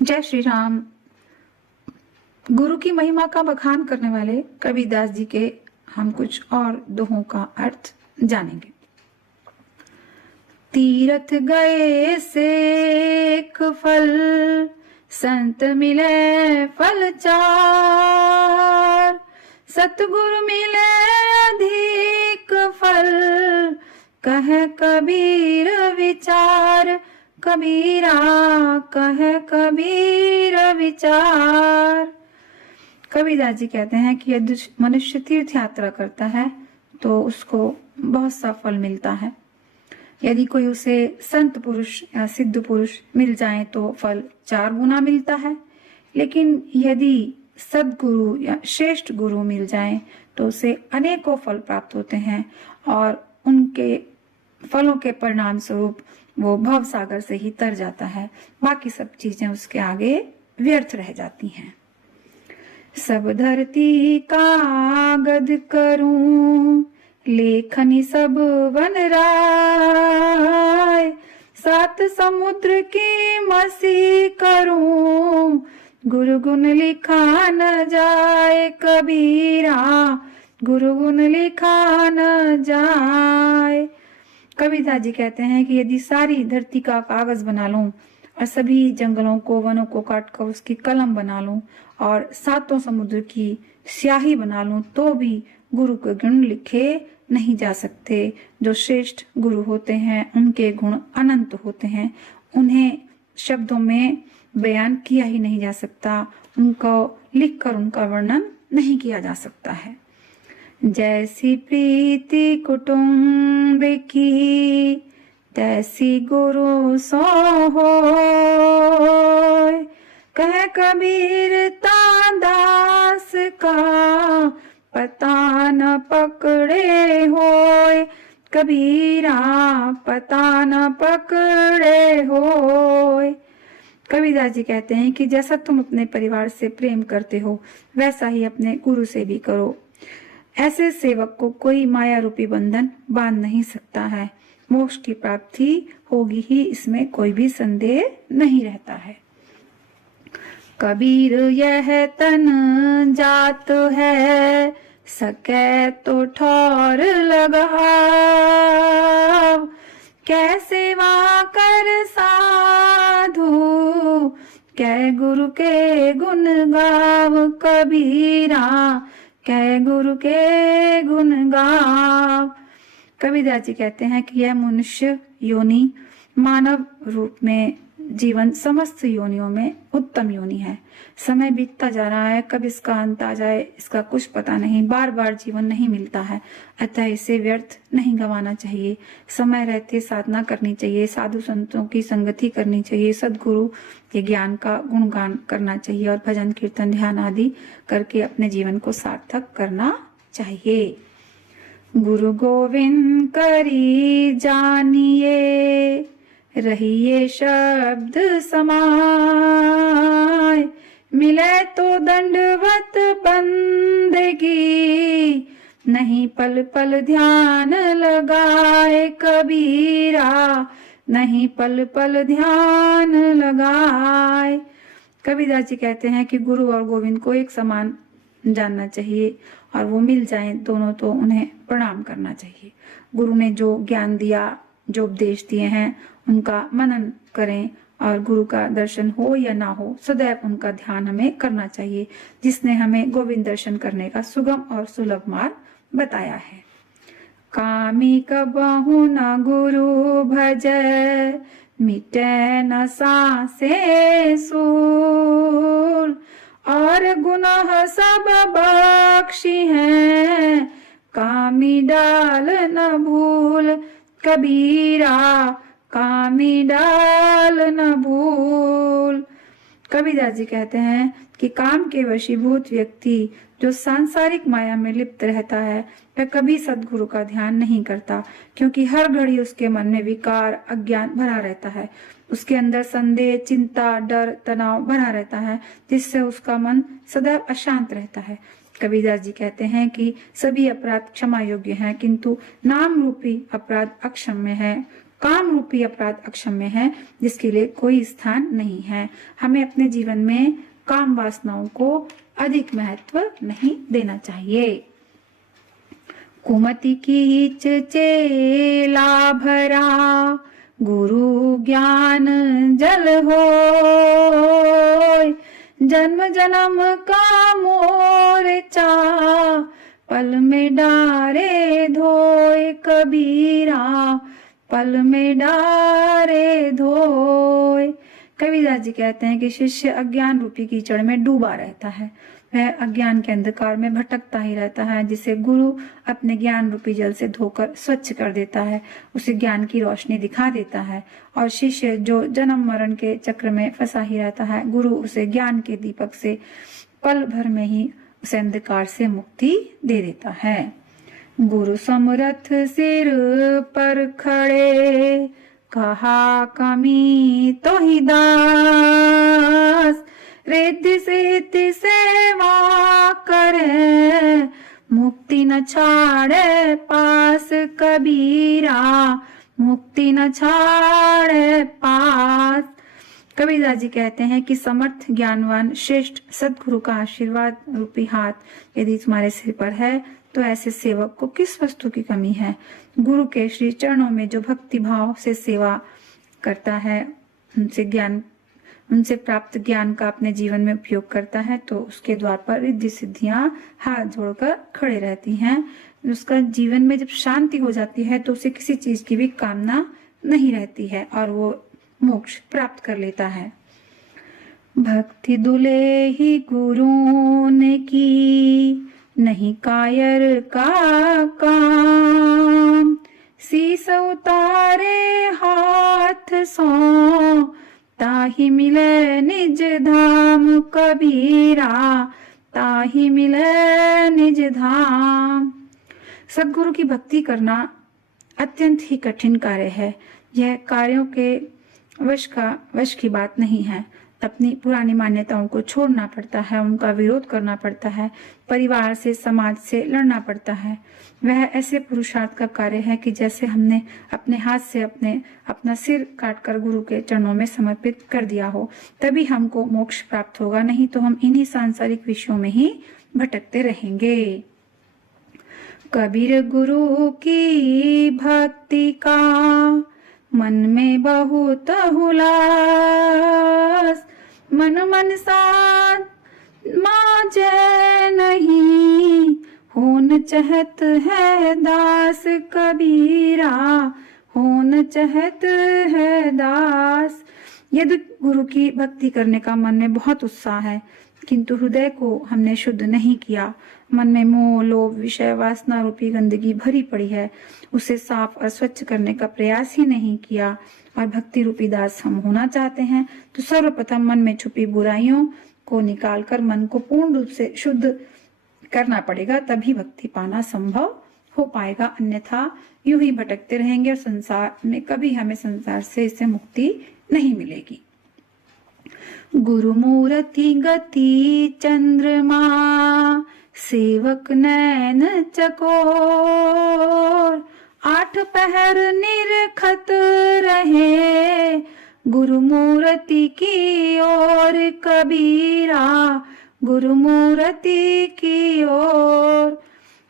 जय श्री राम। गुरु की महिमा का बखान करने वाले कबीरदास जी के हम कुछ और दोहों का अर्थ जानेंगे। तीरथ गए से एक फल, संत मिले फल चार, सतगुरु मिले अधिक फल, कहे कबीर विचार। कबीरा कहे कबीर विचार। कबीरदास जी कहते हैं कि यदि मनुष्य तीर्थ यात्रा करता है तो उसको बहुत सा फल मिलता है। यदि कोई उसे संत पुरुष या सिद्ध पुरुष मिल जाए तो फल 4 गुना मिलता है, लेकिन यदि सद्गुरु या श्रेष्ठ गुरु मिल जाए तो उसे अनेकों फल प्राप्त होते हैं और उनके फलों के परिणाम स्वरूप वो भव सागर से ही तर जाता है। बाकी सब चीजें उसके आगे व्यर्थ रह जाती हैं। सब धरती कागद करूं, लेखनी सब वन राय, 7 समुद्र की मसी करूं, गुरु गुण लिखा न जाए। कबीरा गुरु गुण लिखा न जाए। कबीरदास जी कहते हैं कि यदि सारी धरती का कागज बना लूं और सभी जंगलों को वनों को काट कर उसकी कलम बना लूं और 7 समुद्र की स्याही बना लूं तो भी गुरु के गुण लिखे नहीं जा सकते। जो श्रेष्ठ गुरु होते हैं उनके गुण अनंत होते हैं, उन्हें शब्दों में बयान किया ही नहीं जा सकता, उनको लिखकर उनका वर्णन नहीं किया जा सकता है। जैसी प्रीति कुटुंब की, तैसी गुरु सो होय, कह कबीर दास का पता न पकड़े होय। कबीरा पता न पकड़े होय। कबीरदास जी कहते हैं कि जैसा तुम अपने परिवार से प्रेम करते हो वैसा ही अपने गुरु से भी करो। ऐसे सेवक को कोई माया रूपी बंधन बांध नहीं सकता है। मोक्ष की प्राप्ति होगी ही, इसमें कोई भी संदेह नहीं रहता है। कबीर यह तन जात है, सके तो ठौर लगाव, कैसे वा कर साधु, कै गुरु के गुण गाव। कबीरा कै गुरु के गुण गाव। कबीरदास जी कहते हैं कि यह मनुष्य योनि मानव रूप में जीवन समस्त योनियों में उत्तम योनि है। समय बीतता जा रहा है, कब इसका अंत आ जाए इसका कुछ पता नहीं। बार बार जीवन नहीं मिलता है, अतः इसे व्यर्थ नहीं गंवाना चाहिए। समय रहते साधना करनी चाहिए, साधु संतों की संगति करनी चाहिए, सद्गुरु के ज्ञान का गुणगान करना चाहिए और भजन कीर्तन ध्यान आदि करके अपने जीवन को सार्थक करना चाहिए। गुरु गोविंद करी जानिए, रहिए शब्द समाय, मिले तो दंडवत बंदगी, नहीं पल पल ध्यान लगाए। कबीरा नहीं पल पल ध्यान लगाए। कबीरदास जी कहते हैं कि गुरु और गोविंद को एक समान जानना चाहिए और वो मिल जाएं दोनों तो उन्हें प्रणाम करना चाहिए। गुरु ने जो ज्ञान दिया, जो उपदेश दिए हैं उनका मनन करें और गुरु का दर्शन हो या ना हो सदैव उनका ध्यान हमें करना चाहिए, जिसने हमें गोविंद दर्शन करने का सुगम और सुलभ मार्ग बताया है। कामी कबहु न गुरु भजै, मिटे न सासे सूल, और गुनाह सब बख्शी हैं, कामी डाल न भूल। कबीरा कामी डाल न भूल। कबीरदास जी कहते हैं कि काम के वशीभूत व्यक्ति जो सांसारिक माया में लिप्त रहता है वह कभी सद्गुरु का ध्यान नहीं करता, क्योंकि हर घड़ी उसके मन में विकार अज्ञान भरा रहता है। उसके अंदर संदेह चिंता डर तनाव भरा रहता है, जिससे उसका मन सदैव अशांत रहता है। कबीरदास जी कहते हैं कि सभी अपराध क्षमा योग्य हैं, किंतु नाम रूपी अपराध अक्षम्य है। काम रूपी अपराध अक्षम्य है, जिसके लिए कोई स्थान नहीं है। हमें अपने जीवन में काम वासनाओं को अधिक महत्व नहीं देना चाहिए। कुमति कीच चेला भरा, गुरु ज्ञान जल होय। जन्म जन्म का मोर्चा, पल में डारे धोए कबीरा, पल में डारे धोए। कबीरदास जी कहते हैं कि शिष्य अज्ञान रूपी कीचड़ में डूबा रहता है, वह अज्ञान के अंधकार में भटकता ही रहता है, जिसे गुरु अपने ज्ञान रूपी जल से धोकर स्वच्छ कर देता है, उसे ज्ञान की रोशनी दिखा देता है। और शिष्य जो जन्म मरण के चक्र में फंसा ही रहता है, गुरु उसे ज्ञान के दीपक से पल भर में ही उसे अंधकार से मुक्ति दे देता है। गुरु समरथ सिर पर खड़े, कहा कमी तो ही दास। रिद्धि सिद्धि सेवा करे, मुक्ति न छाड़े पास कबीरा, मुक्ति न छाड़े पास। कबीरदास जी कहते हैं कि समर्थ ज्ञानवान श्रेष्ठ सद्गुरु का आशीर्वाद रूपी हाथ यदि तुम्हारे सिर पर है, तो ऐसे सेवक को किस वस्तु की कमी है। गुरु के श्री चरणों में जो भक्ति भाव से सेवा करता है, उनसे प्राप्त ज्ञान का अपने जीवन में उपयोग करता है, तो उसके द्वार पर रिद्धि सिद्धियां हाथ जोड़कर खड़े रहती हैं। उसका जीवन में जब शांति हो जाती है तो उसे किसी चीज की भी कामना नहीं रहती है और वो मोक्ष प्राप्त कर लेता है। भक्ति दुले ही गुरु ने की, नहीं कायर का काम। शीस उतारे हाथ सो, ताहि मिले निज धाम कबीरा, ताहि मिले निज धाम। सद्गुरु की भक्ति करना अत्यंत ही कठिन कार्य है। यह कार्यों के वश की बात नहीं है। अपनी पुरानी मान्यताओं को छोड़ना पड़ता है, उनका विरोध करना पड़ता है, परिवार से समाज से लड़ना पड़ता है। वह ऐसे पुरुषार्थ का कार्य है कि जैसे हमने अपने हाथ से अपना सिर काटकर गुरु के चरणों में समर्पित कर दिया हो, तभी हमको मोक्ष प्राप्त होगा, नहीं तो हम इन्हीं सांसारिक विषयों में ही भटकते रहेंगे। कबीर गुरु की भक्ति का मन में बहुत हुलास, मन मन साथ माजे नहीं, होन चहत है दास कबीरा, होन चहत है दास। यदि गुरु की भक्ति करने का मन में बहुत उत्साह है, किंतु हृदय को हमने शुद्ध नहीं किया, मन में मोह लोभ विषय वासना रूपी गंदगी भरी पड़ी है, उसे साफ और स्वच्छ करने का प्रयास ही नहीं किया और भक्ति रूपी दास हम होना चाहते हैं, तो सर्वप्रथम मन में छुपी बुराइयों को निकालकर मन को पूर्ण रूप से शुद्ध करना पड़ेगा, तभी भक्ति पाना संभव हो पाएगा। अन्यथा यूं ही भटकते रहेंगे और संसार में कभी हमें संसार से इससे मुक्ति नहीं मिलेगी। गुरु मूर्ति गति चंद्रमा, सेवक नैन चकोर, आठ पहर निरखत रहे, गुरु मूर्ति की ओर कबीरा, गुरु मूर्ति की ओर।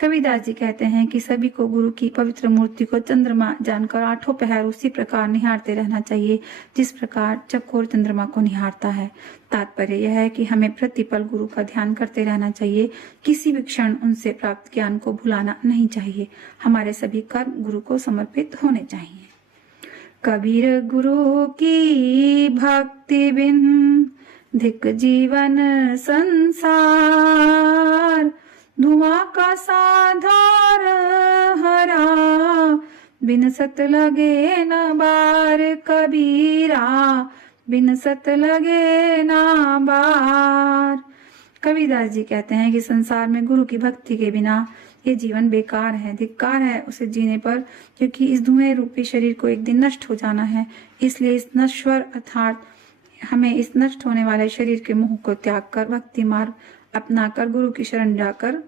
कबीरदास जी कहते हैं कि सभी को गुरु की पवित्र मूर्ति को चंद्रमा जानकर आठों पहर उसी प्रकार निहारते रहना चाहिए जिस प्रकार चकोर चंद्रमा को निहारता है। तात्पर्य यह है कि हमें प्रतिपल गुरु का ध्यान करते रहना चाहिए, किसी भी क्षण उनसे प्राप्त ज्ञान को भुलाना नहीं चाहिए। हमारे सभी कर्म गुरु को समर्पित होने चाहिए। कबीर गुरु की भक्ति बिन धिक जीवन संसार, धुआं का साधार हरा, बिन सत लगे न बार कबीरा, बिन सत लगे न बार। कबीरदास जी कहते हैं कि संसार में गुरु की भक्ति के बिना ये जीवन बेकार है, धिक्कार है उसे जीने पर, क्योंकि इस धुएं रूपी शरीर को एक दिन नष्ट हो जाना है। इसलिए इस नश्वर अर्थात हमें इस नष्ट होने वाले शरीर के मोह को त्याग कर भक्ति मार्ग अपनाकर गुरु की शरण जाकर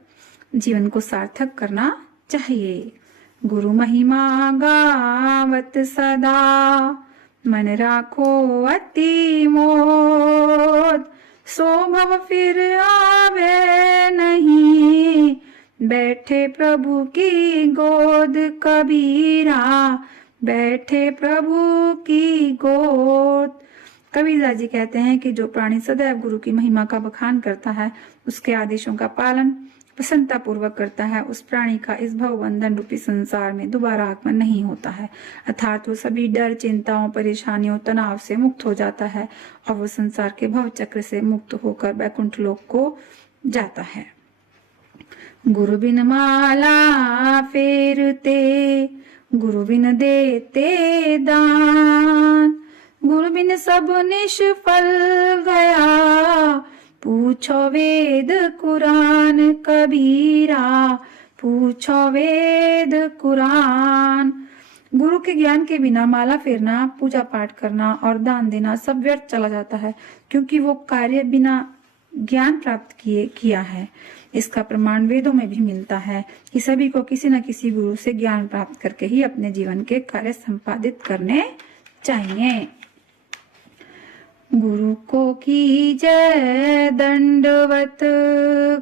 जीवन को सार्थक करना चाहिए। गुरु महिमा गावत सदा, मन राखो अति मोद। सो भव फिर आवे नहीं, बैठे प्रभु की गोद कबीरा, बैठे प्रभु की गोद। कबीरदास जी कहते हैं कि जो प्राणी सदैव गुरु की महिमा का बखान करता है, उसके आदेशों का पालन प्रसन्नता पूर्वक करता है, उस प्राणी का इस भव बंधन रूपी संसार में दोबारा आगमन नहीं होता है, अर्थात वो सभी डर, चिंताओं, परेशानियों, तनाव से मुक्त हो जाता है और वो संसार के भव चक्र से मुक्त होकर बैकुंठ लोक को जाता है। गुरु बिन माला फेरते, गुरु बिन देते दान, गुरु बिन सब निष्फल गया, पूछो वेद कुरान कबीरा, पूछो वेद कुरान। गुरु के ज्ञान के बिना माला फेरना, पूजा पाठ करना और दान देना सब व्यर्थ चला जाता है, क्योंकि वो कार्य बिना ज्ञान प्राप्त किया है। इसका प्रमाण वेदों में भी मिलता है कि सभी को किसी न किसी गुरु से ज्ञान प्राप्त करके ही अपने जीवन के कार्य संपादित करने चाहिए। गुरु को कीजय दंडवत,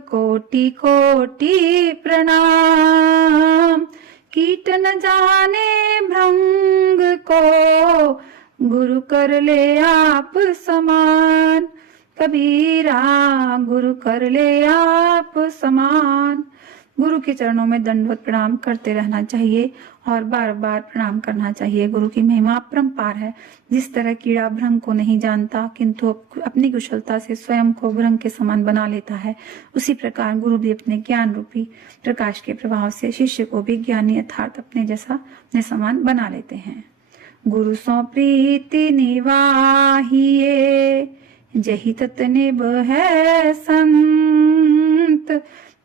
कोटि कोटि प्रणाम, कीट न जाने भृंग को, गुरु कर ले आप समान, कबीरा गुरु कर ले आप समान। गुरु के चरणों में दंडवत प्रणाम करते रहना चाहिए और बार बार प्रणाम करना चाहिए। गुरु की महिमा अपरंपार है। जिस तरह कीड़ा भृंग को नहीं जानता किंतु अपनी कुशलता से स्वयं को भृंग के समान बना लेता है, उसी प्रकार गुरु भी अपने ज्ञान रूपी प्रकाश के प्रभाव से शिष्य को भी ज्ञानी अर्थात अपने समान बना लेते हैं। गुरु सो प्रीति निवाहिए, जही तत निब है संत,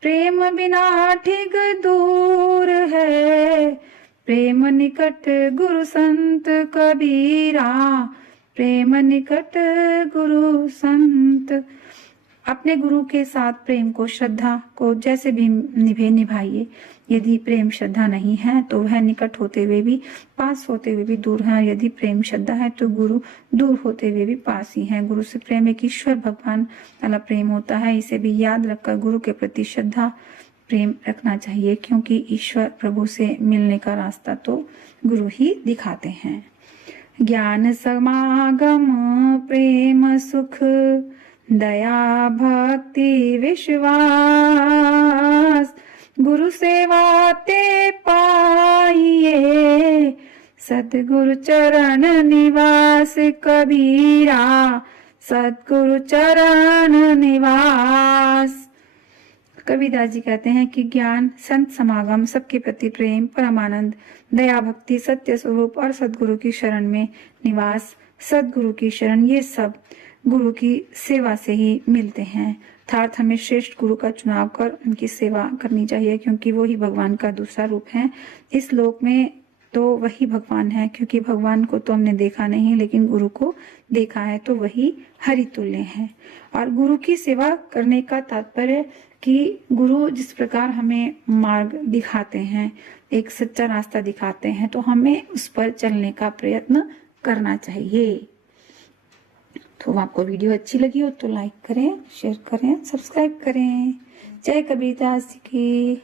प्रेम बिना ठिग दूर है, प्रेम निकट गुरु संत कबीरा, प्रेम निकट गुरु संत। अपने गुरु के साथ प्रेम को, श्रद्धा को जैसे भी निभाइए। यदि प्रेम श्रद्धा नहीं है तो वह निकट होते हुए भी, पास होते हुए भी दूर है। यदि प्रेम श्रद्धा है तो गुरु दूर होते हुए भी पास ही है। गुरु से प्रेम एक ईश्वर भगवान वाला प्रेम होता है। इसे भी याद रखकर गुरु के प्रति श्रद्धा प्रेम रखना चाहिए, क्योंकि ईश्वर प्रभु से मिलने का रास्ता तो गुरु ही दिखाते हैं। ज्ञान समागम प्रेम सुख, दया भक्ति विश्वास, गुरु सेवा ते पाइए, सतगुरु चरण निवास कबीरा, सतगुरु चरण निवास। कबीरदास जी कहते हैं कि ज्ञान, संत समागम, सबके प्रति प्रेम, परमानंद, दया भक्ति, सत्य स्वरूप और सदगुरु की शरण में निवास, सदगुरु की शरण, ये सब गुरु की सेवा से ही मिलते हैं। अर्थात हमें श्रेष्ठ गुरु का चुनाव कर उनकी सेवा करनी चाहिए, क्योंकि वो ही भगवान का दूसरा रूप है। इस लोक में तो वही भगवान है, क्योंकि भगवान को तो हमने देखा नहीं, लेकिन गुरु को देखा है, तो वही हरितुल्य है। और गुरु की सेवा करने का तात्पर्य कि गुरु जिस प्रकार हमें मार्ग दिखाते हैं, एक सच्चा रास्ता दिखाते हैं, तो हमें उस पर चलने का प्रयत्न करना चाहिए। तो आपको वीडियो अच्छी लगी हो तो लाइक करें, शेयर करें, सब्सक्राइब करें। जय कबीरदास जी की।